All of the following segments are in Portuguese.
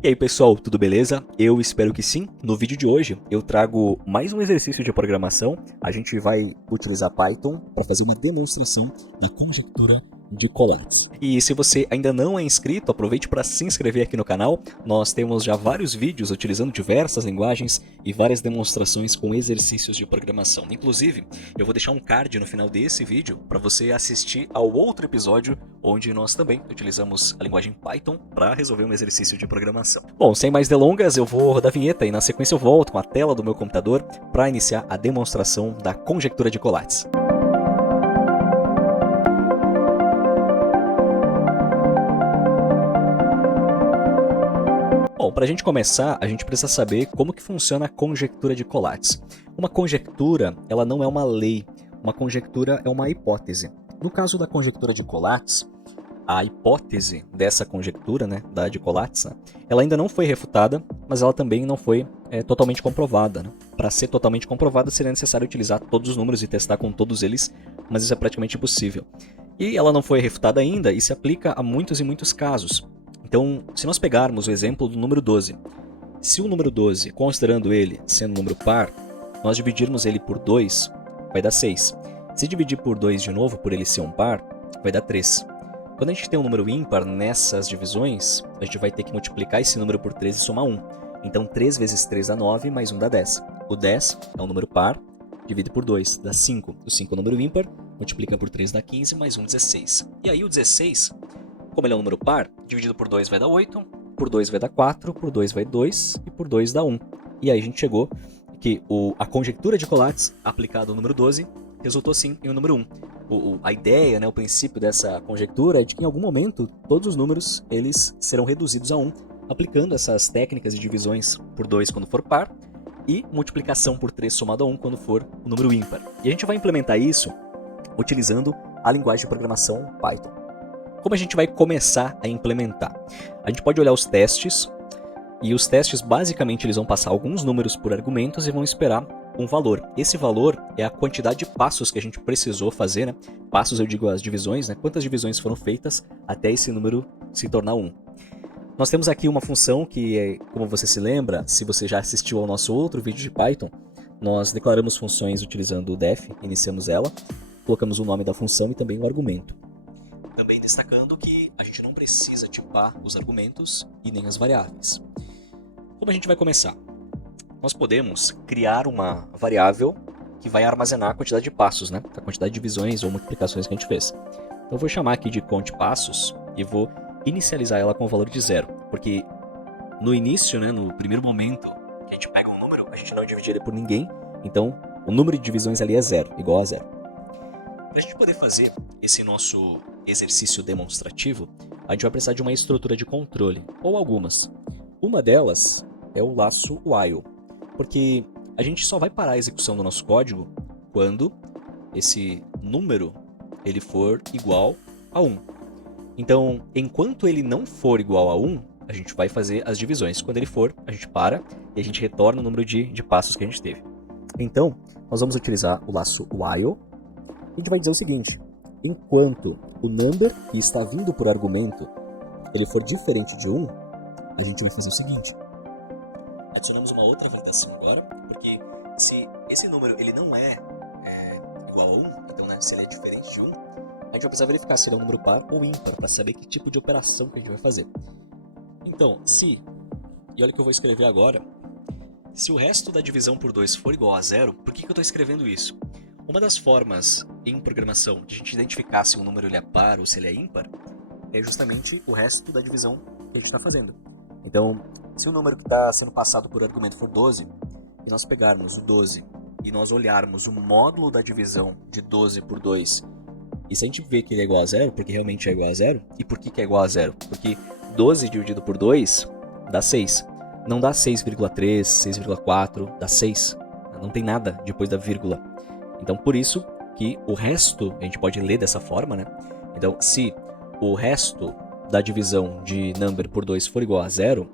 E aí pessoal, tudo beleza? Eu espero que sim. No vídeo de hoje eu trago mais um exercício de programação. A gente vai utilizar Python para fazer uma demonstração da conjectura de Collatz. E se você ainda não é inscrito, aproveite para se inscrever aqui no canal. Nós temos já vários vídeos utilizando diversas linguagens e várias demonstrações com exercícios de programação. Inclusive, eu vou deixar um card no final desse vídeo para você assistir ao outro episódio onde nós também utilizamos a linguagem Python para resolver um exercício de programação. Bom, sem mais delongas, eu vou rodar a vinheta e na sequência eu volto com a tela do meu computador para iniciar a demonstração da conjectura de Collatz. Bom, para a gente começar, a gente precisa saber como que funciona a conjectura de Collatz. Uma conjectura, ela não é uma lei. Uma conjectura é uma hipótese. No caso da conjectura de Collatz, a hipótese dessa conjectura, da de Collatz, ela ainda não foi refutada, mas ela também não foi totalmente comprovada. Para ser totalmente comprovada, seria necessário utilizar todos os números e testar com todos eles, mas isso é praticamente impossível. E ela não foi refutada ainda e se aplica a muitos e muitos casos. Então, se nós pegarmos o exemplo do número 12, se o número 12, considerando ele sendo um número par, nós dividirmos ele por 2, vai dar 6. Se dividir por 2 de novo, por ele ser um par, vai dar 3. Quando a gente tem um número ímpar nessas divisões, a gente vai ter que multiplicar esse número por 3 e somar 1. Então 3 vezes 3 dá 9, mais 1 dá 10. O 10 é um número par, divide por 2, dá 5. O 5 é um número ímpar, multiplica por 3 dá 15, mais 1, 16. E aí o 16, como ele é um número par, dividido por 2 vai dar 8, por 2 vai dar 4, por 2 vai 2 e por 2 dá 1. E aí a gente chegou que a conjectura de Collatz aplicada ao número 12 resultou sim em um número 1. A ideia, o princípio dessa conjectura é de que em algum momento todos os números eles serão reduzidos a 1, aplicando essas técnicas de divisões por 2 quando for par e multiplicação por 3 somado a 1 quando for um número ímpar. E a gente vai implementar isso utilizando a linguagem de programação Python. Como a gente vai começar a implementar? A gente pode olhar os testes, e os testes basicamente eles vão passar alguns números por argumentos e vão esperar um valor. Esse valor é a quantidade de passos que a gente precisou fazer, Passos eu digo as divisões, Quantas divisões foram feitas até esse número se tornar 1. Nós temos aqui uma função que, como você se lembra, se você já assistiu ao nosso outro vídeo de Python, nós declaramos funções utilizando o def, iniciamos ela, colocamos o nome da função e também o argumento. Também destacando que a gente não precisa tipar os argumentos e nem as variáveis. Como a gente vai começar? Nós podemos criar uma variável que vai armazenar a quantidade de passos, a quantidade de divisões ou multiplicações que a gente fez. Então eu vou chamar aqui de contePassos e vou inicializar ela com o valor de 0, porque no início, no primeiro momento que a gente pega um número, a gente não divide ele por ninguém, então o número de divisões ali é 0, igual a 0. Para a gente poder fazer esse nosso exercício demonstrativo, a gente vai precisar de uma estrutura de controle, ou algumas. Uma delas é o laço while, porque a gente só vai parar a execução do nosso código quando esse número ele for igual a 1. Então, enquanto ele não for igual a 1, a gente vai fazer as divisões. Quando ele for, a gente para e a gente retorna o número de passos que a gente teve. Então, nós vamos utilizar o laço while. A gente vai dizer o seguinte: enquanto o number que está vindo por argumento ele for diferente de 1, a gente vai fazer o seguinte. Adicionamos uma outra validação agora, porque se esse número ele não é igual a 1, então se ele é diferente de 1, a gente vai precisar verificar se ele é um número par ou ímpar, para saber que tipo de operação que a gente vai fazer. Então, e olha o que eu vou escrever agora, se o resto da divisão por 2 for igual a 0, por que eu estou escrevendo isso? Uma das formas em programação de a gente identificar se um número ele é par ou se ele é ímpar é justamente o resto da divisão que a gente está fazendo. Então, se o número que está sendo passado por argumento for 12, e nós pegarmos o 12 e nós olharmos o módulo da divisão de 12 por 2, e se a gente vê que ele é igual a 0, porque realmente é igual a 0, e por que é igual a 0? Porque 12 dividido por 2 dá 6. Não dá 6,3, 6,4, dá 6. Não tem nada depois da vírgula. Então, por isso que o resto, a gente pode ler dessa forma, Então, se o resto da divisão de number por 2 for igual a 0,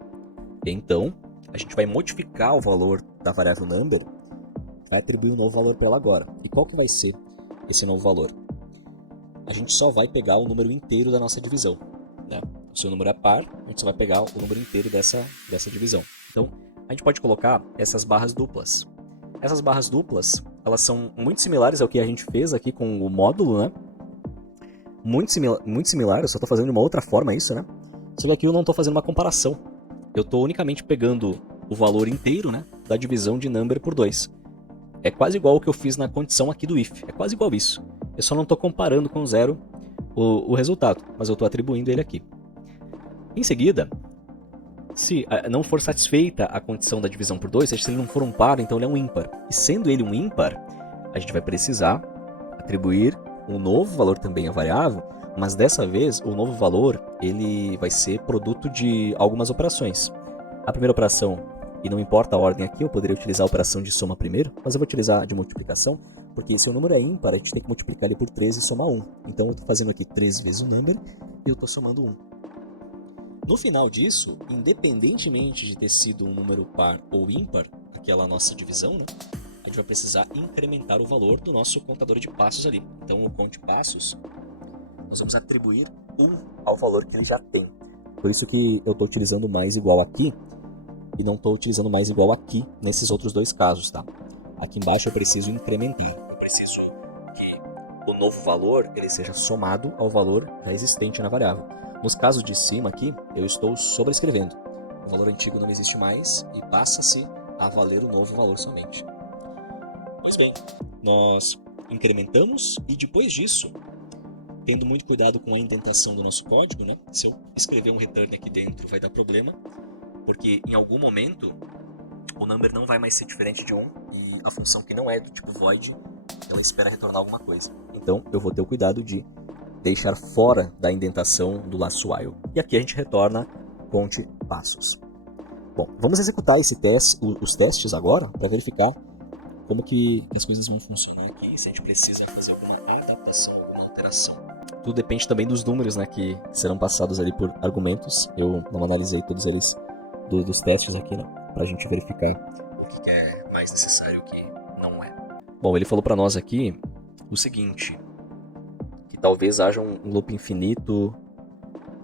então a gente vai modificar o valor da variável number, vai atribuir um novo valor para ela agora. E qual que vai ser esse novo valor? A gente só vai pegar o número inteiro da nossa divisão. o seu número é par, a gente só vai pegar o número inteiro dessa divisão. Então, a gente pode colocar essas barras duplas. Essas barras duplas, elas são muito similares ao que a gente fez aqui com o módulo, né? Muito similar, eu só estou fazendo de uma outra forma isso, né? Só que aqui eu não estou fazendo uma comparação. Eu estou unicamente pegando o valor inteiro, né, da divisão de number por 2. É quase igual ao que eu fiz na condição aqui do if. É quase igual isso. Eu só não estou comparando com 0 o resultado, mas eu estou atribuindo ele aqui. Em seguida, se não for satisfeita a condição da divisão por 2, se ele não for um par, então ele é um ímpar. E sendo ele um ímpar, a gente vai precisar atribuir um novo valor também à variável, mas dessa vez o novo valor ele vai ser produto de algumas operações. A primeira operação, e não importa a ordem aqui, eu poderia utilizar a operação de soma primeiro, mas eu vou utilizar a de multiplicação, porque se o número é ímpar, a gente tem que multiplicar ele por 13 e somar 1. Então eu estou fazendo aqui 13 vezes o number e eu estou somando 1. No final disso, independentemente de ter sido um número par ou ímpar, aquela nossa divisão, né, a gente vai precisar incrementar o valor do nosso contador de passos ali. Então o conte passos, nós vamos atribuir 1 ao valor que ele já tem. Por isso que eu estou utilizando mais igual aqui e não estou utilizando mais igual aqui nesses outros dois casos, tá? Aqui embaixo eu preciso incrementar. Eu preciso que o novo valor ele seja somado ao valor já existente na variável. Nos casos de cima aqui, eu estou sobrescrevendo. O valor antigo não existe mais e passa-se a valer o novo valor somente. Pois bem, nós incrementamos e depois disso, tendo muito cuidado com a indentação do nosso código, né? Se eu escrever um return aqui dentro vai dar problema, porque em algum momento o number não vai mais ser diferente de 1 e a função que não é do tipo void, ela espera retornar alguma coisa. Então eu vou ter o cuidado de deixar fora da indentação do laço while. E aqui a gente retorna conte passos. Bom, vamos executar os testes agora para verificar como que as coisas vão funcionar aqui, se a gente precisa fazer alguma adaptação, alguma alteração. Tudo depende também dos números, né, que serão passados ali por argumentos. Eu não analisei todos eles dos testes aqui, né, para a gente verificar o que é mais necessário e o que não é. Bom, ele falou para nós aqui o seguinte, que talvez haja um loop infinito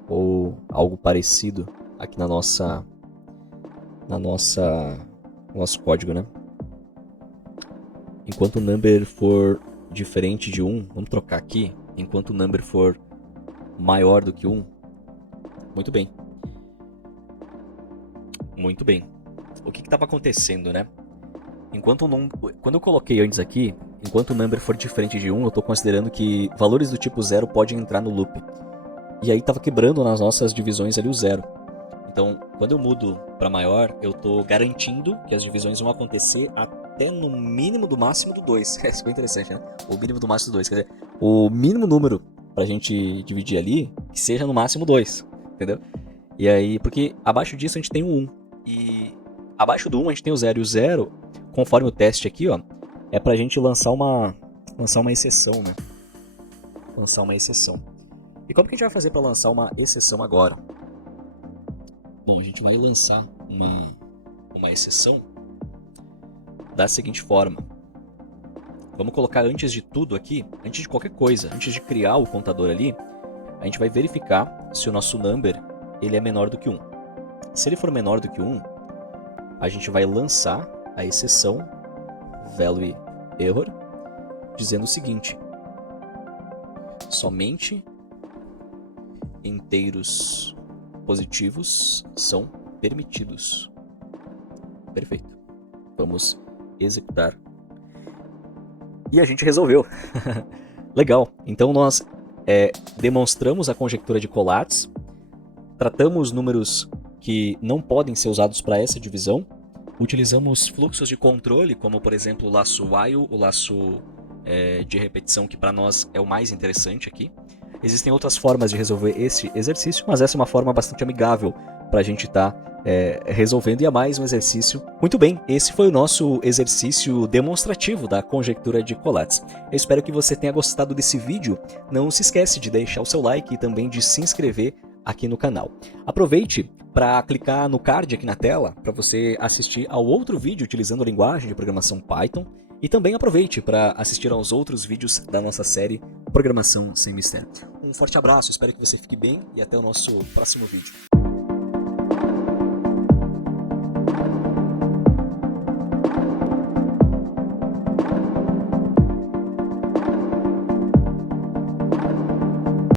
ou algo parecido aqui no nosso código, né? Enquanto o number for diferente de 1, vamos trocar aqui, enquanto o number for maior do que 1. Muito bem. Muito bem. O que estava acontecendo, né? Quando eu coloquei antes aqui, enquanto o number for diferente de 1, eu estou considerando que valores do tipo 0 podem entrar no loop. E aí estava quebrando nas nossas divisões ali o 0. Então, quando eu mudo para maior, eu estou garantindo que as divisões vão acontecer até no mínimo do máximo do 2. Isso foi interessante, né? O mínimo do máximo do 2. Quer dizer, o mínimo número para a gente dividir ali, que seja no máximo 2. Entendeu? E aí, porque abaixo disso a gente tem o 1. E abaixo do 1 a gente tem o 0. E o 0, conforme o teste aqui, ó, é pra gente lançar uma exceção, né? Lançar uma exceção. E como que a gente vai fazer para lançar uma exceção agora? Bom, a gente vai lançar uma exceção da seguinte forma. Vamos colocar antes de tudo aqui, antes de qualquer coisa, antes de criar o contador ali, a gente vai verificar se o nosso number ele é menor do que 1. Se ele for menor do que 1, a gente vai lançar a exceção value error, dizendo o seguinte: somente inteiros positivos são permitidos. Perfeito. Vamos executar. E a gente resolveu. Legal. Então nós demonstramos a conjectura de Collatz, tratamos números que não podem ser usados para essa divisão, utilizamos fluxos de controle, como por exemplo o laço while, o laço de repetição, que para nós é o mais interessante aqui. Existem outras formas de resolver esse exercício, mas essa é uma forma bastante amigável para a gente estar resolvendo, e é mais um exercício. Muito bem, esse foi o nosso exercício demonstrativo da conjectura de Collatz. Eu espero que você tenha gostado desse vídeo. Não se esquece de deixar o seu like e também de se inscrever aqui no canal. Aproveite para clicar no card aqui na tela para você assistir ao outro vídeo utilizando a linguagem de programação Python, e também aproveite para assistir aos outros vídeos da nossa série Programação Sem Mistério. Um Um forte abraço, espero que você fique bem e até o nosso próximo vídeo.